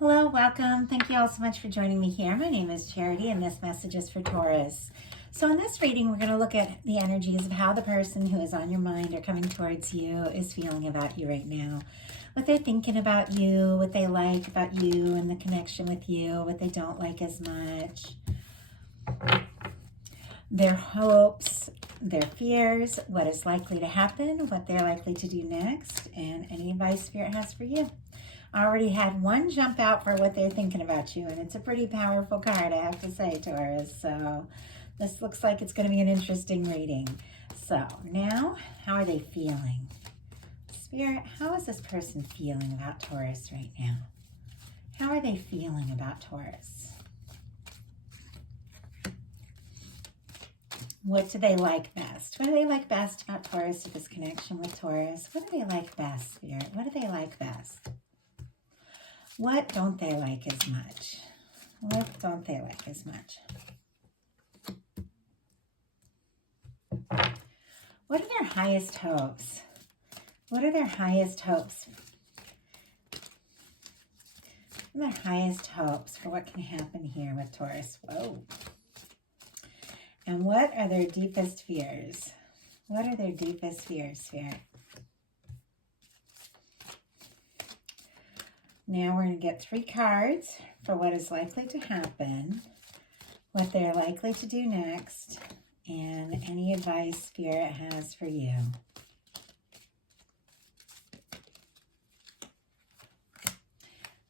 Hello, welcome. Thank you all so much for joining me here. My name is Charity and this message is for Taurus. So in this reading, we're going to look at the energies of how the person who is on your mind or coming towards you is feeling about you right now. What they're thinking about you, what they like about you and the connection with you, what they don't like as much. Their hopes, their fears, what is likely to happen, what they're likely to do next, and any advice Spirit has for you. I already had one jump out for what they're thinking about you, and it's a pretty powerful card, I have to say, Taurus. So this looks like it's going to be an interesting reading. So now, how are they feeling? Spirit, how is this person feeling about Taurus right now? How are they feeling about Taurus? What do they like best? What do they like best about Taurus, this connection with Taurus? What do they like best, Spirit? What do they like best? What don't they like as much? What don't they like as much? What are their highest hopes? What are their highest hopes? What are their highest hopes for what can happen here with Taurus? Whoa. And what are their deepest fears? What are their deepest fears, Spirit? Now we're going to get 3 cards for what is likely to happen, what they're likely to do next, and any advice Spirit has for you.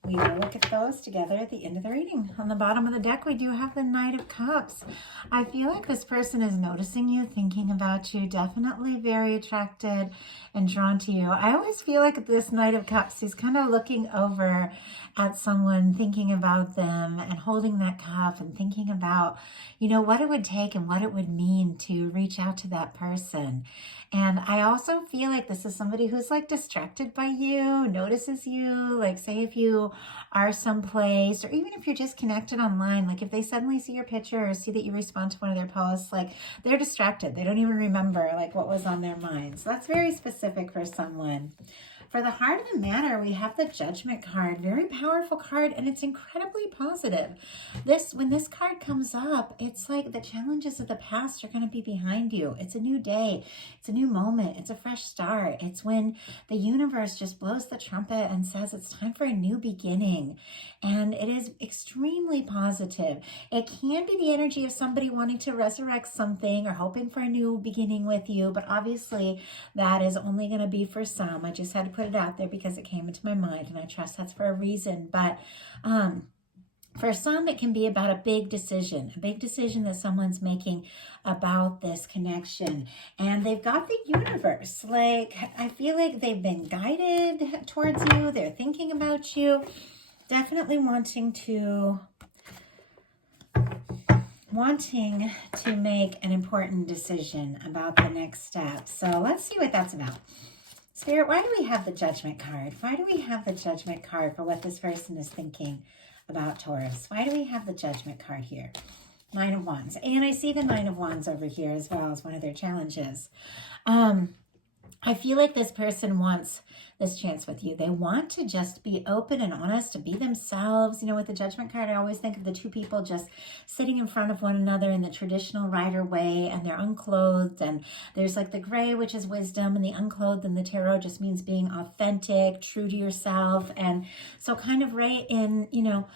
We will look at those together at the end of the reading. On the bottom of the deck, we do have the Knight of Cups. I feel like this person is noticing you, thinking about you, definitely very attracted and drawn to you. I always feel like this Knight of Cups, he's kind of looking over at someone, thinking about them and holding that cup and thinking about, you know, what it would take and what it would mean to reach out to that person. And I also feel like this is somebody who's like distracted by you, notices you, like say if you are someplace, or even if you're just connected online, like if they suddenly see your picture or see that you respond to one of their posts, like they're distracted. They don't even remember like what was on their mind. So that's very specific for someone. For the heart of the matter, we have the Judgment card, very powerful card, and it's incredibly positive. When this card comes up, it's like the challenges of the past are going to be behind you. It's a new day. It's a new moment. It's a fresh start. It's when the universe just blows the trumpet and says it's time for a new beginning. And it is extremely positive. It can be the energy of somebody wanting to resurrect something or hoping for a new beginning with you, but obviously that is only going to be for some. I just had to put it out there because it came into my mind, and I trust that's for a reason. But for some, it can be about a big decision that someone's making about this connection. And they've got the universe. Like, I feel like they've been guided towards you. They're thinking about you. Definitely wanting to make an important decision about the next step. So let's see what that's about. Spirit, why do we have the Judgment card? Why do we have the Judgment card for what this person is thinking about Taurus? Why do we have the Judgment card here? 9 of Wands. And I see the 9 of Wands over here as well as one of their challenges. I feel like this person wants this chance with you. They want to just be open and honest, to be themselves. You know, with the Judgment card, I always think of the 2 people just sitting in front of one another in the traditional rider way, and they're unclothed, and there's like the gray, which is wisdom, and the unclothed in the tarot just means being authentic, true to yourself. And so kind of right in, you know,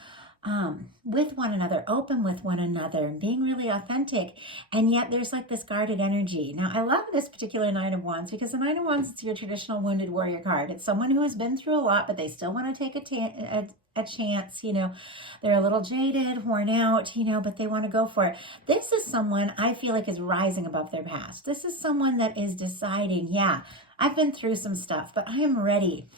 with one another, open with one another, and being really authentic. And yet there's like this guarded energy. Now, I love this particular 9 of Wands because the 9 of Wands, it's your traditional wounded warrior card. It's someone who has been through a lot, but they still want to take a chance. You know, they're a little jaded, worn out, you know, but they want to go for it. This is someone I feel like is rising above their past. This is someone that is deciding, yeah, I've been through some stuff, but I am ready.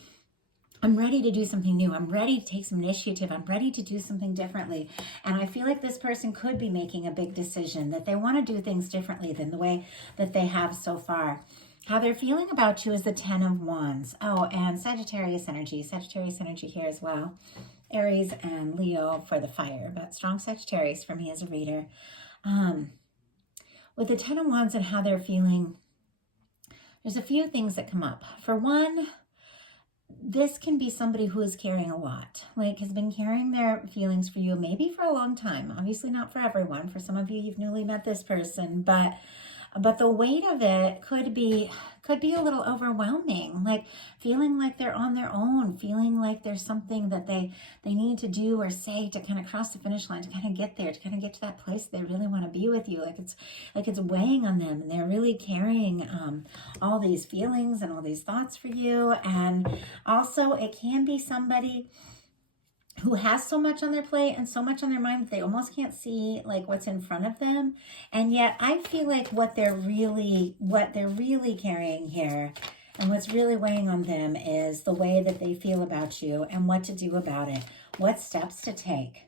I'm ready to do something new. I'm ready to take some initiative. I'm ready to do something differently. And I feel like this person could be making a big decision, that they want to do things differently than the way that they have so far. How they're feeling about you is the 10 of Wands. Oh, and Sagittarius energy. Sagittarius energy here as well. Aries and Leo for the fire, but strong Sagittarius for me as a reader. With the 10 of Wands and how they're feeling, there's a few things that come up. For one, this can be somebody who is carrying a lot, like has been carrying their feelings for you, maybe for a long time. Obviously not for everyone. For some of you, you've newly met this person, but the weight of it could be a little overwhelming, like feeling like they're on their own, feeling like there's something that they need to do or say to kind of cross the finish line, to kind of get there, to kind of get to that place they really want to be with you. Like it's weighing on them, and they're really carrying all these feelings and all these thoughts for you. And also it can be somebody who has so much on their plate and so much on their mind that they almost can't see like what's in front of them. And yet I feel like what they're really carrying here and what's really weighing on them is the way that they feel about you and what to do about it, what steps to take.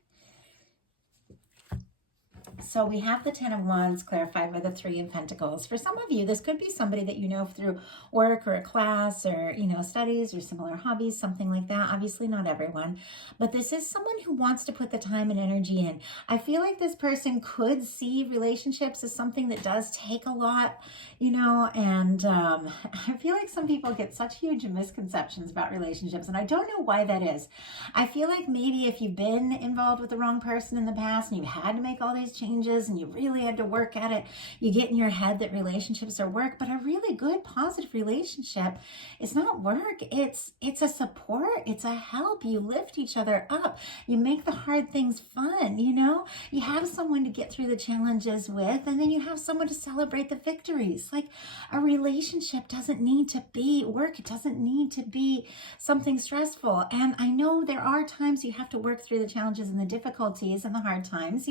So we have the 10 of Wands clarified by the 3 of Pentacles. For some of you, this could be somebody that you know through work or a class or, studies or similar hobbies, something like that. Obviously not everyone, but this is someone who wants to put the time and energy in. I feel like this person could see relationships as something that does take a lot, and I feel like some people get such huge misconceptions about relationships, and I don't know why that is. I feel like maybe if you've been involved with the wrong person in the past and you've had to make all these changes and you really had to work at it, you get in your head that relationships are work. But a really good positive relationship is not work. It's a support, it's a help. You lift each other up, you make the hard things fun. You have someone to get through the challenges with, and then you have someone to celebrate the victories. Like, a relationship doesn't need to be work, it doesn't need to be something stressful. And I know there are times you have to work through the challenges and the difficulties and the hard times,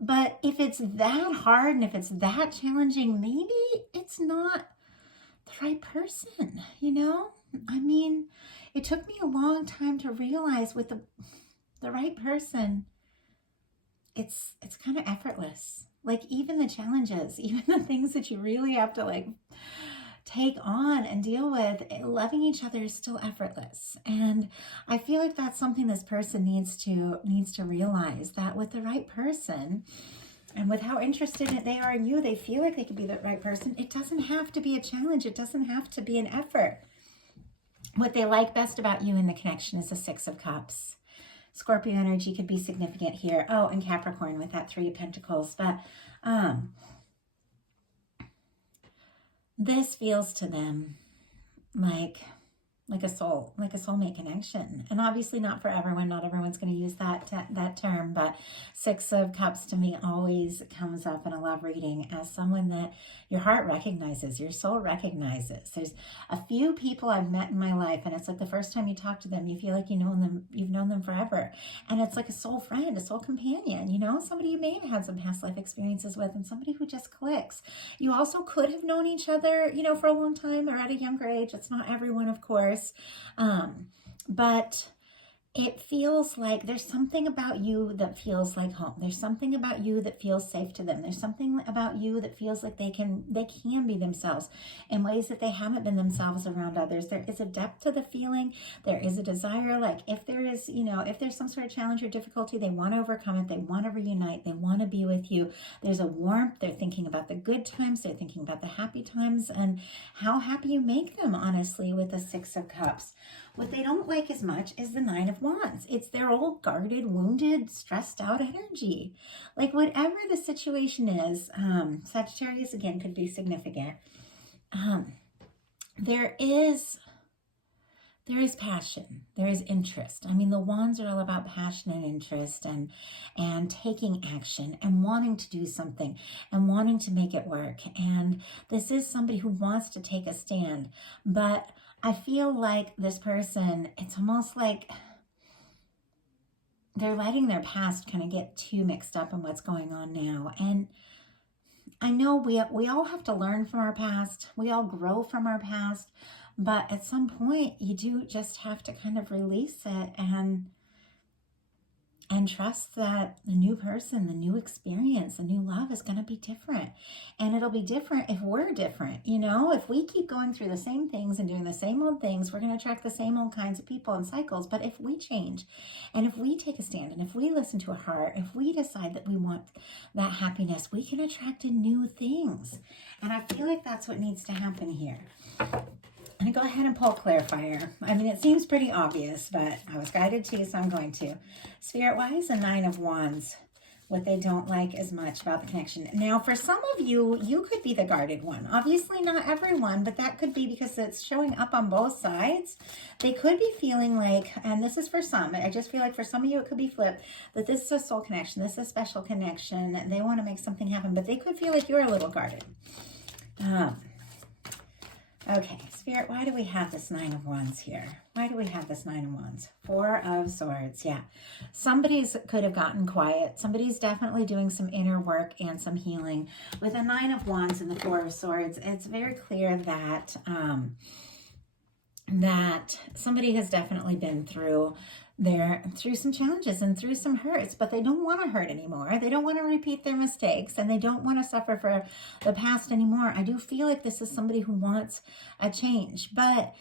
but if it's that hard and if it's that challenging, maybe it's not the right person, I mean, it took me a long time to realize with the right person, it's kind of effortless. Like, even the challenges, even the things that you really have to take on and deal with, loving each other is still effortless. And I feel like that's something this person needs to realize, that with the right person and with how interested they are in you, they feel like they could be the right person. It doesn't have to be a challenge. It doesn't have to be an effort. What they like best about you in the connection is the 6 of Cups. Scorpio energy could be significant here. Oh, and Capricorn with that 3 of Pentacles. But this feels to them like a soulmate connection. And obviously not for everyone. Not everyone's going to use that term, but 6 of Cups to me always comes up in a love reading as someone that your heart recognizes, your soul recognizes. There's a few people I've met in my life, and it's like the first time you talk to them, you feel like you've known them forever. And it's like a soul friend, a soul companion, somebody you may have had some past life experiences with, and somebody who just clicks. You also could have known each other, for a long time or at a younger age. It's not everyone, of course. But it feels like there's something about you that feels like home. There's something about you that feels safe to them. There's something about you that feels like they can be themselves in ways that they haven't been themselves around others. There is a depth to the feeling. There is a desire. Like, if there is, if there's some sort of challenge or difficulty, they want to overcome it. They want to reunite. They want to be with you. There's a warmth. They're thinking about the good times. They're thinking about the happy times and how happy you make them, honestly, with the 6 of Cups. What they don't like as much is the 9 of Wands. It's their old guarded, wounded, stressed out energy. Like, whatever the situation is, Sagittarius again could be significant. There is passion. There is interest. I mean, the Wands are all about passion and interest and taking action and wanting to do something and wanting to make it work. And this is somebody who wants to take a stand, but I feel like this person, it's almost like they're letting their past kind of get too mixed up in what's going on now. And I know we all have to learn from our past. We all grow from our past. But at some point, you do just have to kind of release it and trust that the new person, the new experience, the new love is going to be different. And it'll be different if we're different. If we keep going through the same things and doing the same old things, we're going to attract the same old kinds of people and cycles. But if we change and if we take a stand and if we listen to our heart, if we decide that we want that happiness, we can attract in new things. And I feel like that's what needs to happen here. I'm going to go ahead and pull clarifier. I mean, it seems pretty obvious, but I was guided to, so I'm going to. Spirit, why is the Nine of Wands what they don't like as much about the connection? Now, for some of you, you could be the guarded one. Obviously not everyone, but that could be because it's showing up on both sides. They could be feeling like, and this is for some, I just feel like for some of you it could be flipped, that this is a soul connection, this is a special connection, they want to make something happen, but they could feel like you're a little guarded. Okay, Spirit, why do we have this Nine of Wands here? Why do we have this Nine of Wands? Four of Swords, yeah. Somebody's could have gotten quiet. Somebody's definitely doing some inner work and some healing. With the Nine of Wands and the Four of Swords, it's very clear that that somebody has definitely been through some challenges and through some hurts, but they don't want to hurt anymore. They don't want to repeat their mistakes, and they don't want to suffer for the past anymore. I do feel like this is somebody who wants a change, but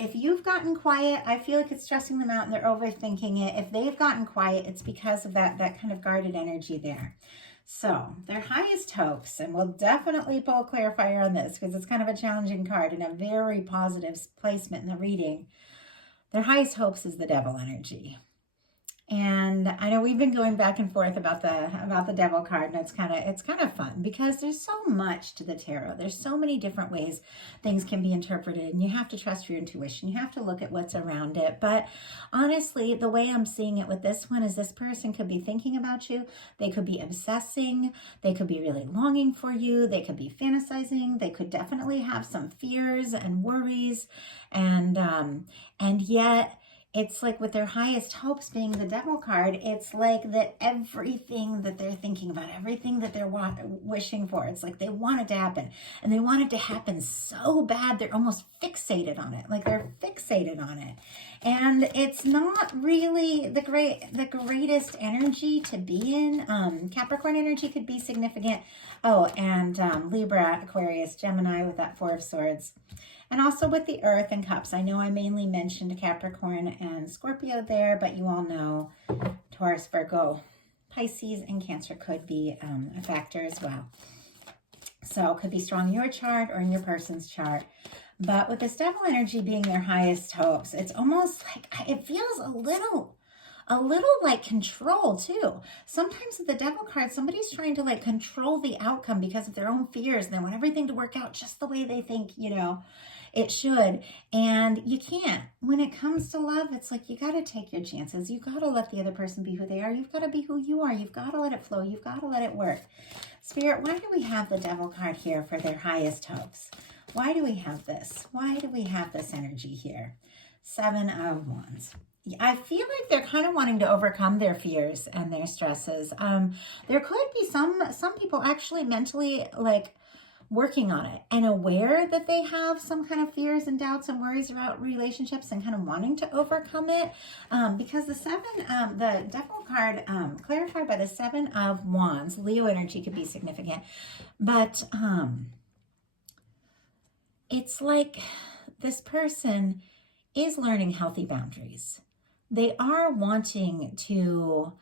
if you've gotten quiet, I feel like it's stressing them out and they're overthinking it. If they've gotten quiet, it's because of that kind of guarded energy there. So their highest hopes, and we'll definitely pull clarifier on this because it's kind of a challenging card and a very positive placement in the reading. Their highest hopes is the Devil energy. And I know we've been going back and forth about the Devil card, and it's kind of fun because there's so much to the tarot. There's so many different ways things can be interpreted, and you have to trust your intuition. You have to look at what's around it. But honestly, the way I'm seeing it with this one is this person could be thinking about you. They could be obsessing. They could be really longing for you. They could be fantasizing. They could definitely have some fears and worries, and yet it's like with their highest hopes being the Devil card, it's like that everything that they're thinking about, everything that they're wishing for, it's like they want it to happen. And they want it to happen so bad, they're almost fixated on it. Like they're fixated on it. And it's not really the greatest energy to be in. Capricorn energy could be significant. Oh, and Libra, Aquarius, Gemini with that Four of Swords. And also with the Earth and Cups. I know I mainly mentioned Capricorn and Scorpio there, but you all know Taurus, Virgo, Pisces, and Cancer could be a factor as well. So it could be strong in your chart or in your person's chart. But with this Devil energy being their highest hopes, it's almost like it feels a little like control too. Sometimes with the Devil card, somebody's trying to like control the outcome because of their own fears, and they want everything to work out just the way they think, it should. And you can't. When it comes to love, it's like you got to take your chances. You got to let the other person be who they are. You've got to be who you are. You've got to let it flow. You've got to let it work. Spirit, why do we have the Devil card here for their highest hopes? Why do we have this? Why do we have this energy here? Seven of Wands. I feel like they're kind of wanting to overcome their fears and their stresses. There could be some people actually mentally like working on it and aware that they have some kind of fears and doubts and worries about relationships and kind of wanting to overcome it. Because the Devil card clarified by the Seven of Wands, Leo energy could be significant, but it's like this person is learning healthy boundaries. They are wanting to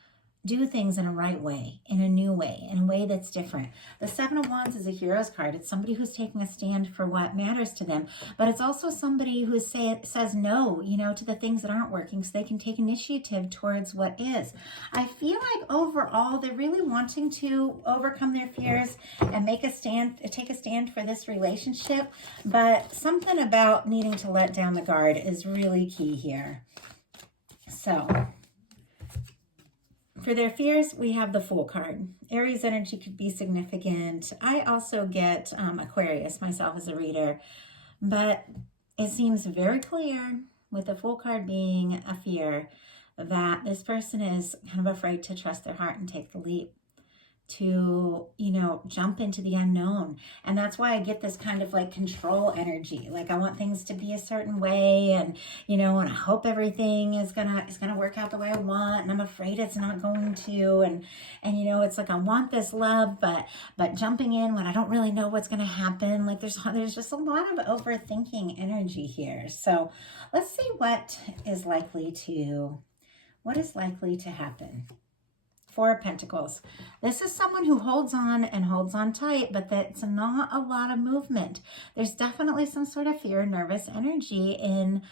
do things in a right way, in a new way, in a way that's different. The Seven of Wands is a hero's card. It's somebody who's taking a stand for what matters to them, but it's also somebody who says no, to the things that aren't working so they can take initiative towards what is. I feel like overall, they're really wanting to overcome their fears and take a stand for this relationship, but something about needing to let down the guard is really key here. So for their fears, we have the Fool card. Aries energy could be significant. I also get Aquarius myself as a reader, but it seems very clear with the Fool card being a fear that this person is kind of afraid to trust their heart and take the leap, to, jump into the unknown. And that's why I get this kind of like control energy. Like I want things to be a certain way, and, and I hope everything is gonna work out the way I want, and I'm afraid it's not going to. And it's like I want this love, but jumping in when I don't really know what's gonna happen. Like there's just a lot of overthinking energy here. So let's see what is likely to happen. Four of Pentacles. This is someone who holds on and holds on tight, but that's not a lot of movement. There's definitely some sort of fear, nervous energy in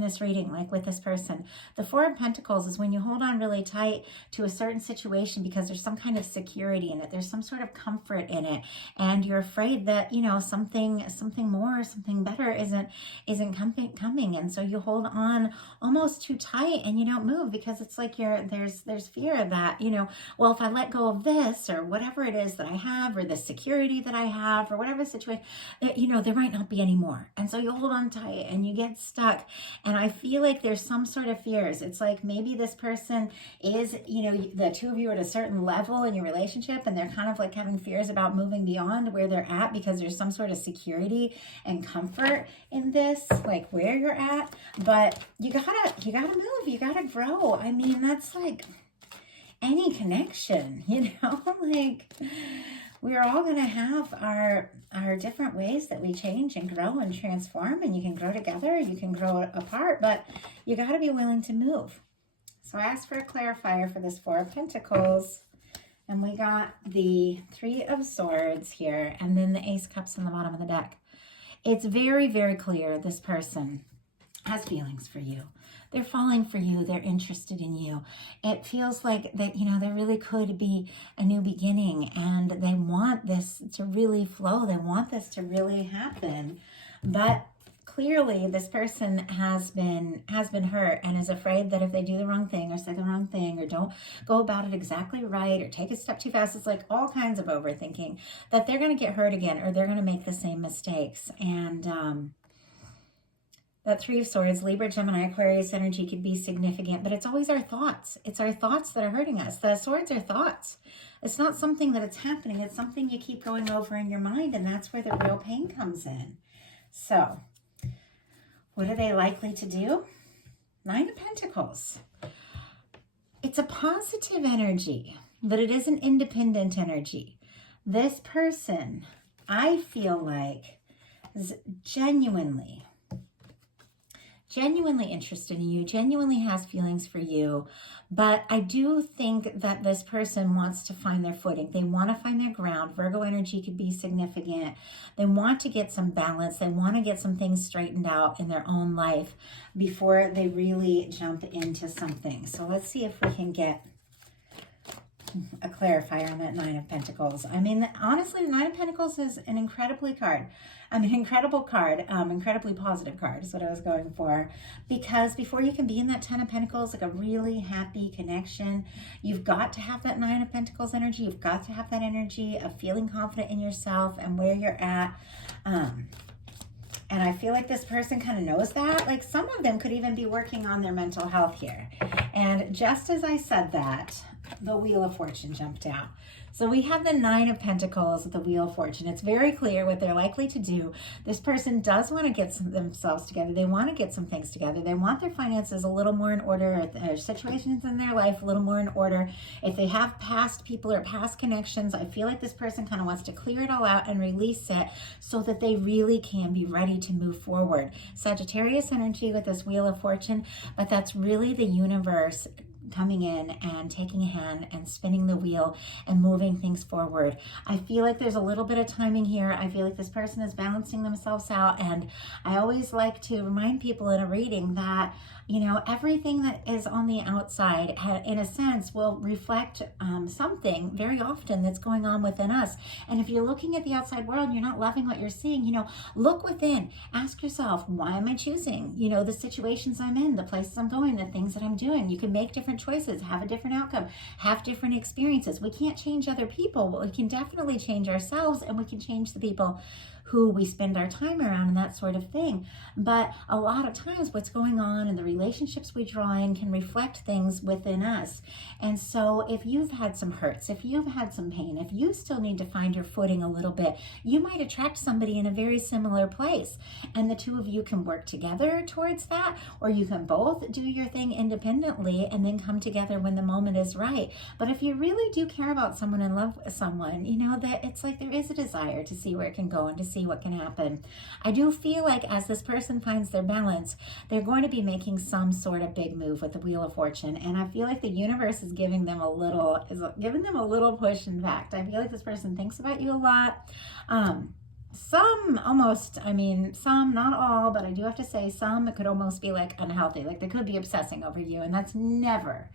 this reading, like with this person. The Four of Pentacles is when you hold on really tight to a certain situation because there's some kind of security in it. There's some sort of comfort in it. And you're afraid that, you know, something more, something better isn't coming. And so you hold on almost too tight and you don't move because it's like there's fear that, you know, well, if I let go of this or whatever it is that I have or the security that I have or whatever situation, you know, there might not be any more. And so you hold on tight and you get stuck. And I feel like there's some sort of fears. It's like maybe this person is, you know, the two of you are at a certain level in your relationship and they're kind of like having fears about moving beyond where they're at because there's some sort of security and comfort in this, like where you're at. But you gotta move, you gotta grow. I mean, that's like any connection, you know, like we're all going to have our different ways that we change and grow and transform, and you can grow together, you can grow apart, but you got to be willing to move. So I asked for a clarifier for this Four of Pentacles, and we got the Three of Swords here, and then the Ace of Cups on the bottom of the deck. It's very, very clear this person has feelings for you. They're falling for you. They're interested in you. It feels like that, you know, there really could be a new beginning and they want this to really flow. They want this to really happen. But clearly this person has been hurt and is afraid that if they do the wrong thing or say the wrong thing or don't go about it exactly right or take a step too fast, it's like all kinds of overthinking, that they're going to get hurt again or they're going to make the same mistakes. And that Three of Swords, Libra, Gemini, Aquarius energy could be significant, but it's always our thoughts. It's our thoughts that are hurting us. The swords are thoughts. It's not something that it's happening. It's something you keep going over in your mind, and that's where the real pain comes in. So, what are they likely to do? Nine of Pentacles. It's a positive energy, but it is an independent energy. This person, I feel like, is genuinely interested in you, genuinely has feelings for you, but I do think that this person wants to find their footing. They want to find their ground. Virgo energy could be significant. They want to get some balance. They want to get some things straightened out in their own life before they really jump into something. So let's see if we can get a clarifier on that Nine of Pentacles. I mean, honestly, the Nine of Pentacles is an incredibly incredible card, incredibly positive card is what I was going for, because before you can be in that Ten of Pentacles, like a really happy connection, you've got to have that Nine of Pentacles energy. You've got to have that energy of feeling confident in yourself and where you're at. And I feel like this person kind of knows that. Like some of them could even be working on their mental health here. And just as I said that, the Wheel of Fortune jumped out. So we have the Nine of Pentacles, the Wheel of Fortune. It's very clear what they're likely to do. This person does want to get themselves together. They want to get some things together. They want their finances a little more in order, their situations in their life a little more in order. If they have past people or past connections, I feel like this person kind of wants to clear it all out and release it so that they really can be ready to move forward. Sagittarius energy with this Wheel of Fortune, but that's really the universe coming in and taking a hand and spinning the wheel and moving things forward. I feel like there's a little bit of timing here. I feel like this person is balancing themselves out, and I always like to remind people in a reading that, you know, everything that is on the outside, in a sense, will reflect something very often that's going on within us. And if you're looking at the outside world and you're not loving what you're seeing, you know, look within. Ask yourself, why am I choosing, you know, the situations I'm in, the places I'm going, the things that I'm doing? You can make different choices, have a different outcome, have different experiences. We can't change other people, but we can definitely change ourselves, and we can change the people who we spend our time around and that sort of thing. But a lot of times what's going on and the relationships we draw in can reflect things within us. And so if you've had some hurts, if you've had some pain, if you still need to find your footing a little bit, you might attract somebody in a very similar place. And the two of you can work together towards that, or you can both do your thing independently and then come together when the moment is right. But if you really do care about someone and love someone, you know that it's like there is a desire to see where it can go and to see what can happen. I do feel like as this person finds their balance, they're going to be making some sort of big move with the Wheel of Fortune. And I feel like the universe is giving them a little push. In fact, I feel like this person thinks about you a lot. Some, not all, but I do have to say some, it could almost be like unhealthy. Like they could be obsessing over you, and it's never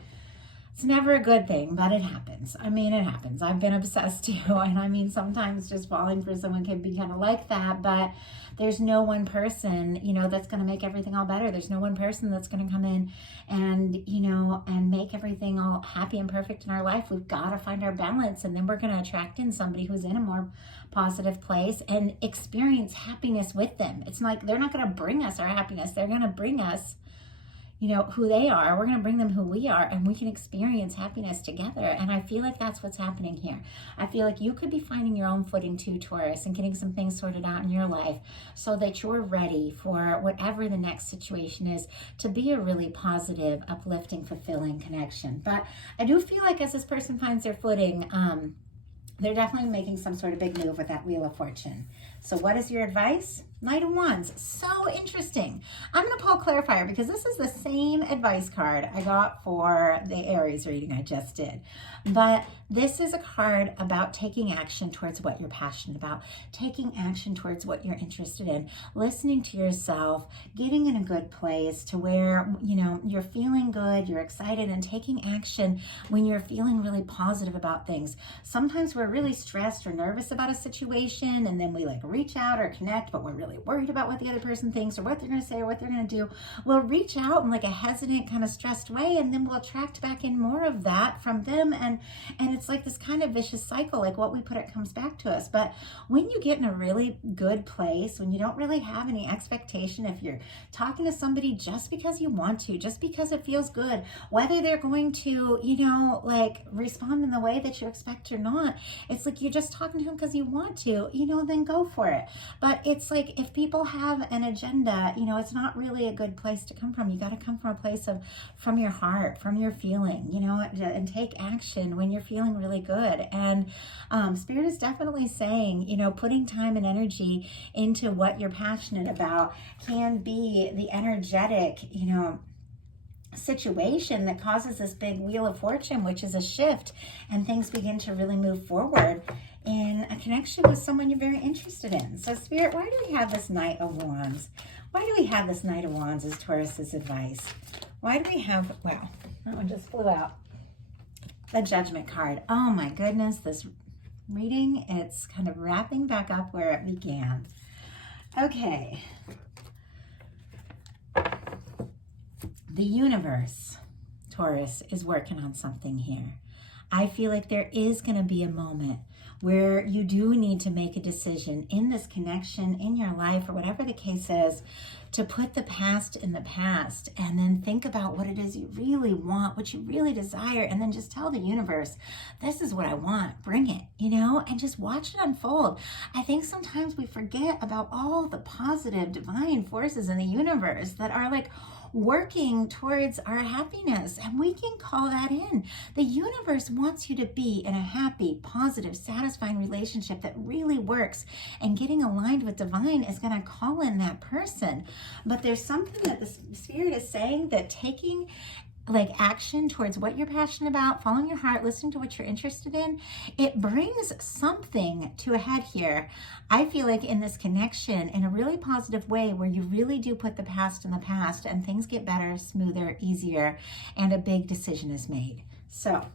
a good thing, but it happens. It happens. I've been obsessed too. And sometimes just falling for someone can be kind of like that, but there's no one person, that's going to make everything all better. There's no one person that's going to come in and, and make everything all happy and perfect in our life. We've got to find our balance, and then we're going to attract in somebody who's in a more positive place and experience happiness with them. It's like they're not going to bring us our happiness. They're going to bring us who they are. We're going to bring them who we are, and we can experience happiness together. And I feel like that's what's happening here. I feel like you could be finding your own footing too, Taurus, and getting some things sorted out in your life so that you're ready for whatever the next situation is to be a really positive, uplifting, fulfilling connection. But I do feel like as this person finds their footing, they're definitely making some sort of big move with that Wheel of Fortune. So what is your advice? Knight of Wands. So interesting. I'm going to pull a clarifier because this is the same advice card I got for the Aries reading I just did. But this is a card about taking action towards what you're passionate about, taking action towards what you're interested in, listening to yourself, getting in a good place to where, you're feeling good, you're excited, and taking action when you're feeling really positive about things. Sometimes we're really stressed or nervous about a situation, and then we reach out or connect, but we're really worried about what the other person thinks or what they're going to say or what they're going to do. We'll reach out in a hesitant, kind of stressed way, and then we'll attract back in more of that from them. And it's like this kind of vicious cycle, like what we put out comes back to us. But when you get in a really good place, when you don't really have any expectation, if you're talking to somebody just because you want to, just because it feels good, whether they're going to, respond in the way that you expect or not, it's like you're just talking to them because you want to, then go for it. But it's like if people have an agenda, it's not really a good place to come from. You got to come from a place from your heart, from your feeling, and take action when you're feeling really good. And Spirit is definitely saying, putting time and energy into what you're passionate about can be the energetic, situation that causes this big Wheel of Fortune, which is a shift, and things begin to really move forward in a connection with someone you're very interested in. So Spirit, why do we have this Knight of Wands? Why do we have this Knight of Wands as Taurus's advice? Why do we have, wow, that one just flew out. The Judgment card. Oh my goodness, this reading, it's kind of wrapping back up where it began. Okay. The universe, Taurus, is working on something here. I feel like there is going to be a moment where you do need to make a decision in this connection, in your life, or whatever the case is, to put the past in the past and then think about what it is you really want, what you really desire, and then just tell the universe, this is what I want, bring it, and just watch it unfold. I think sometimes we forget about all the positive divine forces in the universe that are working towards our happiness, and we can call that in. The universe wants you to be in a happy, positive, satisfying relationship that really works, and getting aligned with divine is going to call in that person. But there's something that the Spirit is saying, that taking action towards what you're passionate about, following your heart, listening to what you're interested in, it brings something to a head here. I feel like in this connection, in a really positive way, where you really do put the past in the past and things get better, smoother, easier, and a big decision is made. So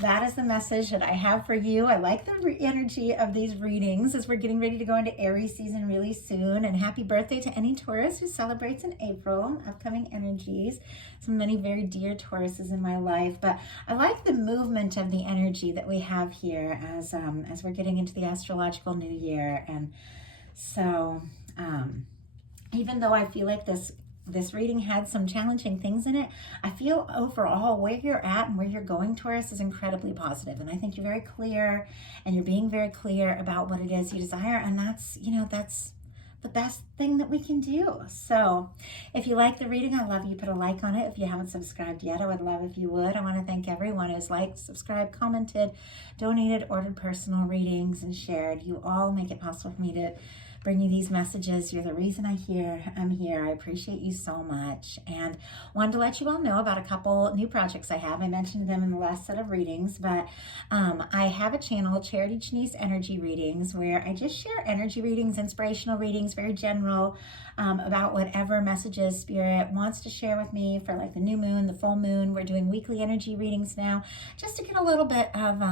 that is the message that I have for you. I like the energy of these readings as we're getting ready to go into Aries season really soon. And happy birthday to any Taurus who celebrates in April. Upcoming energies. So many very dear Tauruses in my life. But I like the movement of the energy that we have here as we're getting into the astrological new year. And so even though I feel like this reading had some challenging things in it, I feel overall where you're at and where you're going, Taurus, is incredibly positive. And I think you're very clear, and you're being very clear about what it is you desire. And that's, that's the best thing that we can do. So if you like the reading, I love you. Put a like on it. If you haven't subscribed yet, I would love if you would. I want to thank everyone who's liked, subscribed, commented, donated, ordered personal readings, and shared. You all make it possible for me to bring you these messages. You're the reason I'm here. I appreciate you so much. And wanted to let you all know about a couple new projects I have. I mentioned them in the last set of readings, but I have a channel, Charity Janice Energy Readings, where I just share energy readings, inspirational readings, very general, about whatever messages Spirit wants to share with me for like the new moon, the full moon. We're doing weekly energy readings now, just to get a little bit of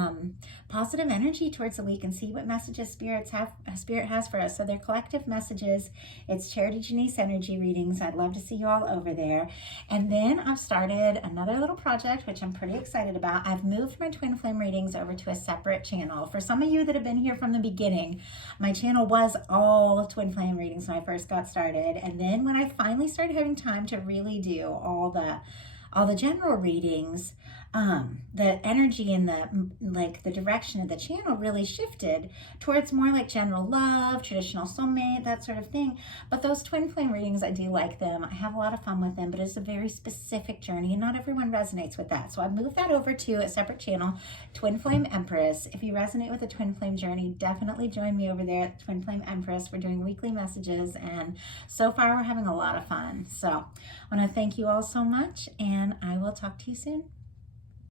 positive energy towards the week and see what messages Spirit has for us. So they're collective messages. It's Charity Janice Energy Readings. I'd love to see you all over there. And then I've started another little project, which I'm pretty excited about. I've moved my twin flame readings over to a separate channel. For some of you that have been here from the beginning, my channel was all twin flame readings when I first got started. And then when I finally started having time to really do all the general readings, the energy and the direction of the channel really shifted towards more like general love, traditional soulmate, that sort of thing. But those twin flame readings, I do like them. I have a lot of fun with them, but it's a very specific journey and not everyone resonates with that. So I moved that over to a separate channel, Twin Flame Empress. If you resonate with the twin flame journey, definitely join me over there at Twin Flame Empress. We're doing weekly messages, and so far we're having a lot of fun. So I want to thank you all so much, and I will talk to you soon.